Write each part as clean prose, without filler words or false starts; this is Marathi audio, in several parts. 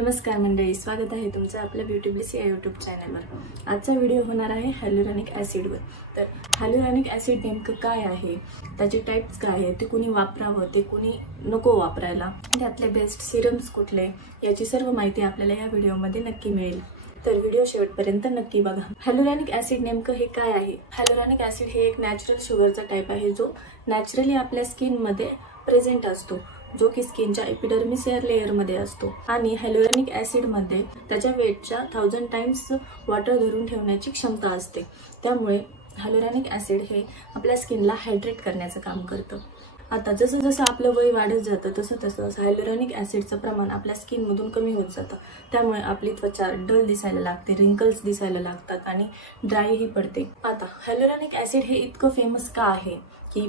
नमस्कार मंडळी, स्वागत आहे तुमचं आपल्या ब्युटी ब्लिस या यूट्यूब चॅनलवर। आजचा व्हिडिओ होणार आहे हायलुरॉनिक ॲसिडवर। तर हायलुरॉनिक ॲसिड नेमकं काय आहे, त्याचे टाइप्स काय आहेत, ते कुणी वापरावं, ते कुणी नको वापरायला, त्यातले बेस्ट सिरम्स कुठले, याची सर्व माहिती आपल्याला या व्हिडिओमध्ये नक्की मिळेल। तर व्हिडिओ शेवटपर्यंत नक्की बघा। हायलुरॉनिक ॲसिड नेमकं हे काय आहे? हायलुरॉनिक ॲसिड हे एक नॅचरल शुगरचा टाइप आहे, जो नॅचरली आपल्या स्किनमध्ये प्रेझेंट असतो, जो की स्किनच्या एपिडर्मिस लेयर मध्ये असतो। आणि हायलुरॉनिक ॲसिड मध्ये त्याच्या वेटच्या 1000 टाइम्स वॉटर धरून ठेवण्याची क्षमता असते। त्यामुळे हायलुरॉनिक ॲसिड हे आपल्या स्किनला हायड्रेट करण्याचं काम करतं। आता जसं जसं आपलं वय वाढत जातं तसं तसं हायलुरॉनिक ॲसिडचं प्रमाण आपल्या स्किनमधून कमी होत जातं। त्यामुळे आपली त्वचा डल दिसायला लागते, रिंकल्स दिसायला लागतात आणि ड्रायही पडते। आता हायलुरॉनिक ॲसिड हे इतकं फेमस का आहे की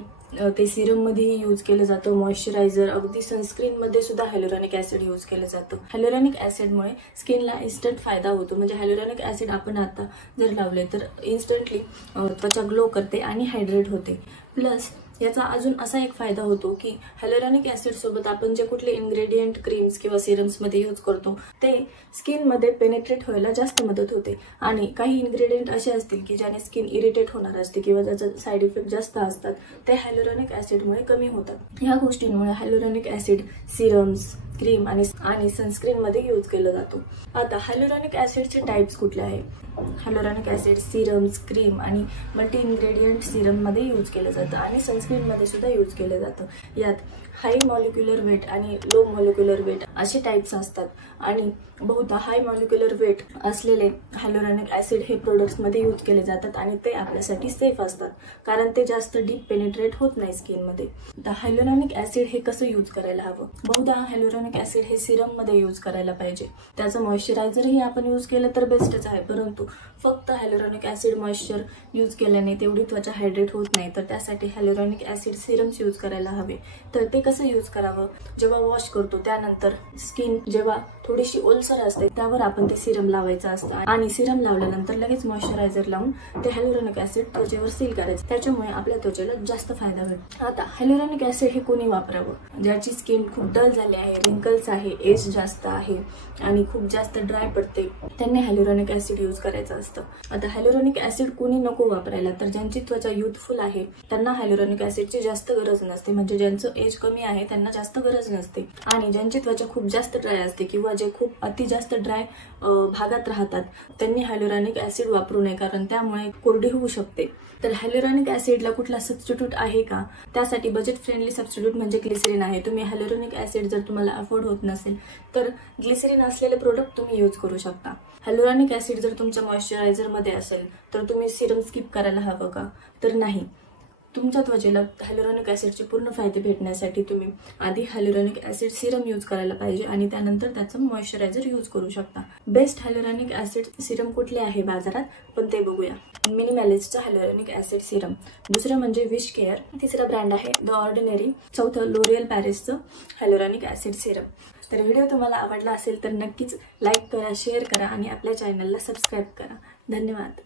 ते सिरम मध्येही यूज केलं जातं, मॉइश्चरायझर, अगदी सनस्क्रीन मध्ये सुद्धा हायलुरॉनिक ॲसिड यूज केलं जातं। हायलुरॉनिक ॲसिडमुळे स्किनला इन्स्टंट फायदा होतो। म्हणजे हायलुरॉनिक ॲसिड आपण आता जर लावले तर इन्स्टंटली त्वचा ग्लो करते आणि हायड्रेट होते। प्लस याचा अजून असा एक फायदा होतो की हायलुरॉनिक ॲसिड सोबत आपण जे कुठले इन्ग्रेडियंट क्रीम्स किंवा सिरम्स मध्ये यूज करतो ते स्किन मध्ये पेनिट्रेट व्हायला जास्त मदत होते। आणि काही इन्ग्रेडियंट असे असतील की ज्याने स्किन इरिटेट होणार असते किंवा ज्याचे साईड इफेक्ट जास्त असतात, ते हायलुरॉनिक ॲसिडमुळे कमी होतात। या गोष्टींमुळे हायलुरॉनिक ॲसिड सिरम्स, क्रीम आणि सनस्क्रीन मध्ये यूज केलं जातो। आता हायलुरॉनिक ॲसिडचे टाइप्स कुठले आहेत? हायलुरॉनिक ॲसिड सिरम्स, क्रीम आणि मल्टी इन्ग्रेडियंट सिरम मध्ये यूज केलं जातं आणि सनस्क्रीन मध्ये सुद्धा यूज केलं जातं। यात हाय मॉलिक्युलर वेट आणि लो मॉलिक्युलर वेट असे टाइप्स असतात। आणि बहुधा हाय मॉलिक्युलर वेट असलेले हायलुरॉनिक ॲसिड हे प्रोडक्ट्स मध्ये यूज केले जातात आणि ते आपल्यासाठी सेफ असतात, कारण ते जास्त डीप पेनिट्रेट होत नाही स्किन मध्ये। तर हायलुरॉनिक ॲसिड हे कसं यूज करायला हवं? बहुधा हायलुरॉनिक ॲसिड हे सिरम मध्ये यूज करायला पाहिजे। त्याचं मॉइश्चरायझरही आपण यूज केलं तर बेस्टच आहे, परंतु फक्त हायलुरॉनिक ॲसिड मॉइश्चर यूज केल्याने तेवढी त्वचा हायड्रेट होत नाही। तर त्यासाठी हायलुरॉनिक ॲसिड सिरम्स यूज करायला हवे। तर ते कसं यूज करावं? जेव्हा वॉश करतो त्यानंतर स्किन जेव्हा थोडीशी ओलसर असते त्यावर आपण ते सिरम लावायचं असतं आणि सिरम लावल्यानंतर लगेच मॉइश्चरायझर लावून ते हायलुरॉनिक ॲसिड त्वचेवर सील करायचं। त्याच्यामुळे आपल्या त्वचेला जास्त फायदा भेटतो। आता हायलुरॉनिक ॲसिड हे कोणी वापरावं? ज्याची स्किन खूप डल झाली आहे, रिंकल्स आहे, एज जास्त आहे आणि खूप जास्त ड्राय पडते, त्यांनी हायलुरॉनिक ॲसिड यूज करायचं असतं। आता हायलुरॉनिक ॲसिड कोणी नको वापरायला? तर ज्यांची त्वचा युथफुल आहे त्यांना हायलुरॉनिक ॲसिडची जास्त गरज नसते। म्हणजे ज्यांचं एज कमी आहे त्यांना जास्त गरज नसते। आणि ज्यांची त्वचा खूप जास्त ड्राय असते किंवा जे खूप अति जास्त ड्राय भागात राहतात त्यांनी हायलुरॉनिक ॲसिड वापरू नये, कारण त्यामुळे कोरडी होऊ शकते। तर हायलुरॉनिक ॲसिडला कुठला सबस्टिट्यूट आहे का? त्यासाठी बजेट फ्रेंडली सबस्टिट्यूट म्हणजे ग्लिसरीन आहे। तुम्ही हायलुरॉनिक ॲसिड जर तुम्हाला अफोर्ड होत नसेल तर ग्लिसरीन असलेले प्रोडक्ट तुम्ही यूज करू शकता। हायलुरॉनिक ॲसिड जर तुमच्या मॉइश्चरायझर मध्ये असेल तर तुम्ही सिरम स्किप करायला हवं का? तर नाही। तुमच्या त्वचेला हायलुरॉनिक ॲसिडचे पूर्ण फायदे भेटण्यासाठी तुम्ही आधी हायलुरॉनिक ॲसिड सिरम यूज करायला पाहिजे आणि त्यानंतर त्याचं मॉइश्चरायझर यूज करू शकता। बेस्ट हायलुरॉनिक ॲसिड सिरम कुठले आहे बाजारात पण ते बघूया। मिनिमॅलिस्टचं हायलुरॉनिक ॲसिड सिरम, दुसरं म्हणजे विश केअर, तिसरा ब्रँड आहे द ऑर्डिनरी, चौथं लोरियल पॅरिसचं हायलुरॉनिक ॲसिड सिरम। तर व्हिडिओ तुम्हाला आवडला असेल तर नक्कीच लाईक करा, शेअर करा आणि आपल्या चॅनलला सबस्क्राईब करा। धन्यवाद।